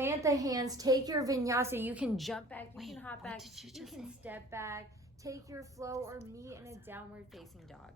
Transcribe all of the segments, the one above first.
plant the hands, take your vinyasa. You can jump back, you can hop back, you can step back, take your flow or meet in a downward facing dog.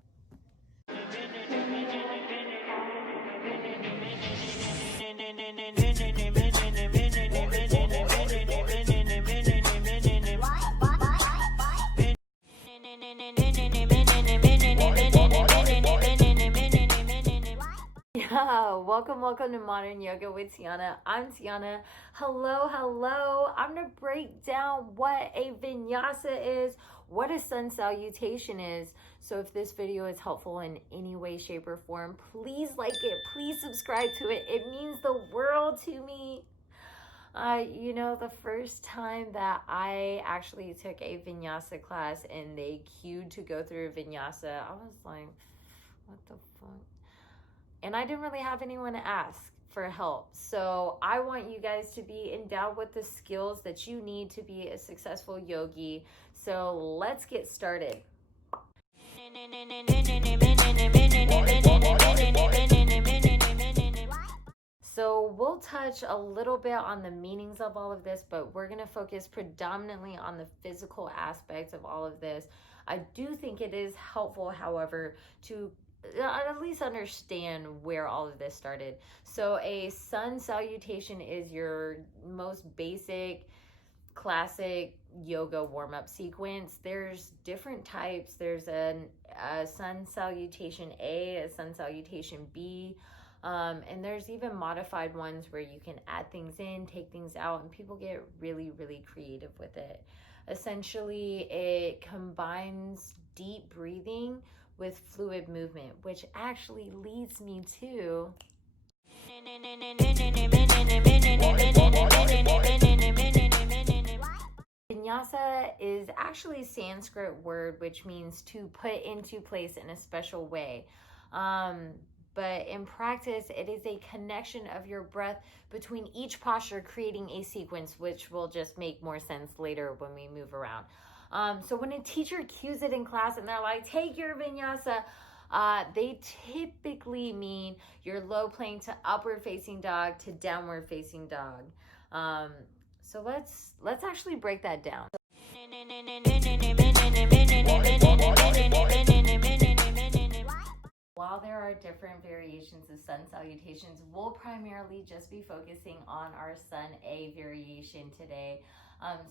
Welcome to Modern Yoga with Tianna. I'm Tianna. Hello. I'm going to break down what a vinyasa is, what a sun salutation is. So if this video is helpful in any way, shape, or form, please like it. Please subscribe to it. It means the world to me. The first time that I actually took a vinyasa class and they queued to go through a vinyasa, I was like, what the fuck? And I didn't really have anyone to ask for help. So I want you guys to be endowed with the skills that you need to be a successful yogi. So let's get started. So we'll touch a little bit on the meanings of all of this, but we're going to focus predominantly on the physical aspects of all of this. I do think it is helpful, however, to at least understand where all of this started. So a sun salutation is your most basic, classic yoga warm-up sequence. There's different types. There's a sun salutation A, a sun salutation B, and there's even modified ones where you can add things in, take things out, and people get really, really creative with it. Essentially, it combines deep breathing with fluid movement, which actually leads me to Vinyasa is actually a Sanskrit word which means to put into place in a special way. But in practice, it is a connection of your breath between each posture, creating a sequence, which will just make more sense later when we move around. So when a teacher cues it in class and they're like, take your vinyasa, they typically mean your low plank to upward facing dog to downward facing dog. So let's actually break that down. While there are different variations of sun salutations, we'll primarily just be focusing on our sun A variation today.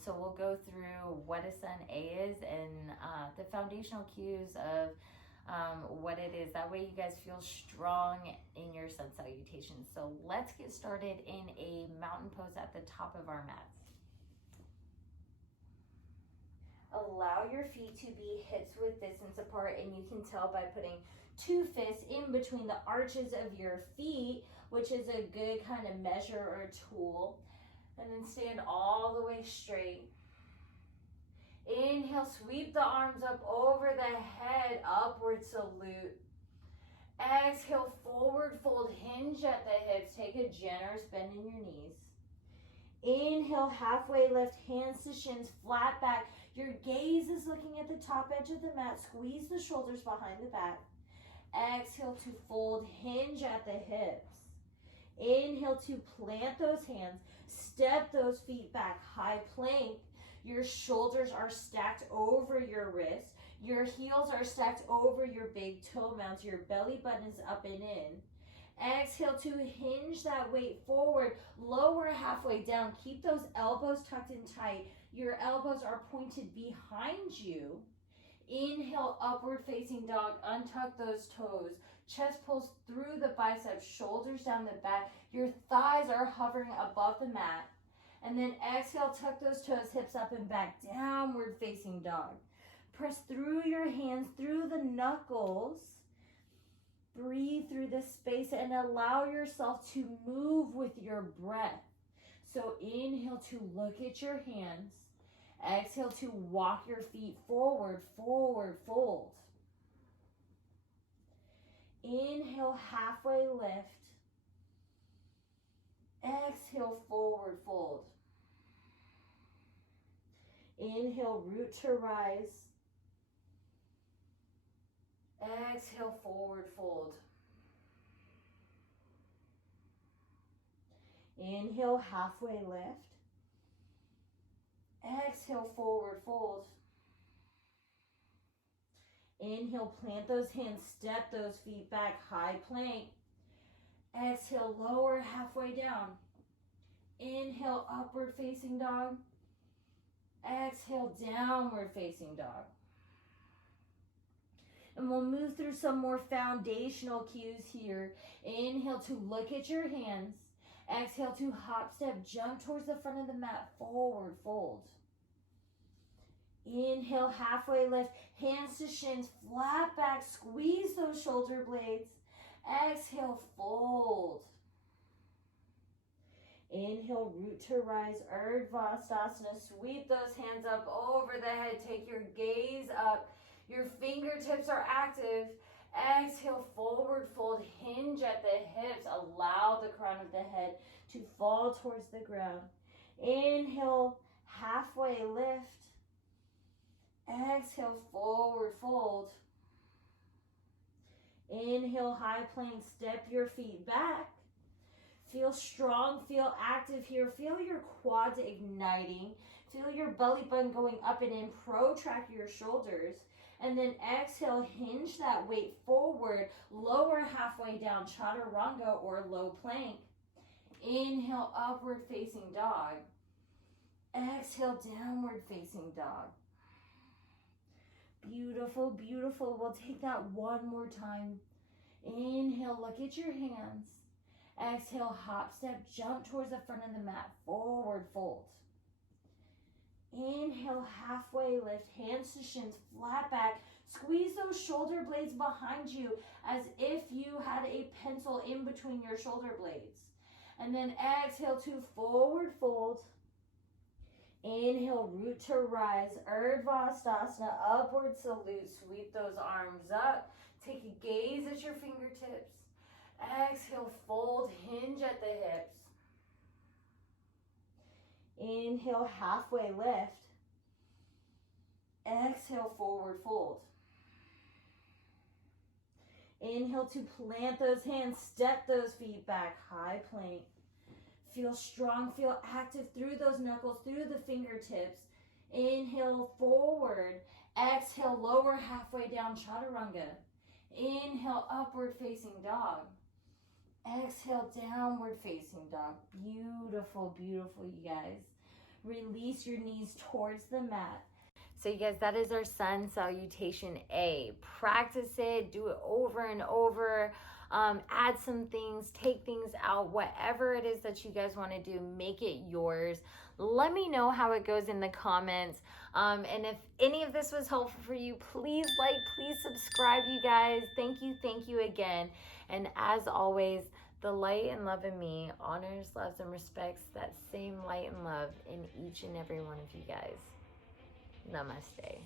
So we'll go through what a sun A is and the foundational cues of what it is. That way you guys feel strong in your sun salutation. So let's get started in a mountain pose at the top of our mats. Allow your feet to be hips width distance apart, and you can tell by putting two fists in between the arches of your feet, which is a good kind of measure or tool. And then stand all the way straight. Inhale, sweep the arms up over the head, upward salute. Exhale, forward fold, hinge at the hips. Take a generous bend in your knees. Inhale, halfway lift, hands to shins, flat back. Your gaze is looking at the top edge of the mat. Squeeze the shoulders behind the back. Exhale to fold, hinge at the hips. Inhale to plant those hands, step those feet back, high plank. Your shoulders are stacked over your wrists. Your heels are stacked over your big toe mounts. Your belly button is up and in. Exhale to hinge that weight forward, lower halfway down. Keep those elbows tucked in tight. Your elbows are pointed behind you. Inhale, upward facing dog, untuck those toes. Chest pulls through the biceps, shoulders down the back. Your thighs are hovering above the mat. And then exhale, tuck those toes, hips up and back, downward facing dog. Press through your hands, through the knuckles. Breathe through this space and allow yourself to move with your breath. So inhale to look at your hands. Exhale to walk your feet forward, fold. Inhale, halfway lift. Exhale, forward fold. Inhale, root to rise. Exhale, forward fold. Inhale, halfway lift. Exhale, forward fold. Inhale, plant those hands, step those feet back, high plank. Exhale, lower halfway down. Inhale, upward facing dog. Exhale, downward facing dog. And we'll move through some more foundational cues here. Inhale to look at your hands. Exhale to hop, step, jump towards the front of the mat, forward fold. Inhale, halfway lift, hands to shins, flat back, squeeze those shoulder blades. Exhale, fold. Inhale, root to rise, Urdhva Stasana. Sweep those hands up over the head. Take your gaze up. Your fingertips are active. Exhale, forward fold, hinge at the hips. Allow the crown of the head to fall towards the ground. Inhale, halfway lift. Exhale, forward fold. Inhale, high plank, step your feet back. Feel strong, feel active here. Feel your quads igniting. Feel your belly button going up and in. Protract your shoulders. And then exhale, hinge that weight forward. Lower halfway down, chaturanga or low plank. Inhale, upward facing dog. Exhale, downward facing dog. Beautiful, beautiful. We'll take that one more time. Inhale, look at your hands. Exhale, hop, step, jump towards the front of the mat, forward fold. Inhale, halfway lift, hands to shins, flat back. Squeeze those shoulder blades behind you as if you had a pencil in between your shoulder blades. And then exhale to forward fold. Inhale, root to rise, Urdhva Stasana, upward salute. Sweep those arms up. Take a gaze at your fingertips. Exhale, fold, hinge at the hips. Inhale, halfway lift. Exhale, forward fold. Inhale to plant those hands, step those feet back, high plank. Feel strong, feel active through those knuckles, through the fingertips. Inhale, forward. Exhale, lower halfway down, chaturanga. Inhale, upward facing dog. Exhale, downward facing dog. Beautiful, beautiful, you guys. Release your knees towards the mat. So you guys, that is our sun salutation A. Practice it, do it over and over. Add some things, take things out, whatever it is that you guys want to do, make it yours. Let me know how it goes in the comments. And if any of this was helpful for you, please like, please subscribe, you guys. Thank you again. And as always, the light and love in me honors, loves, and respects that same light and love in each and every one of you guys. Namaste.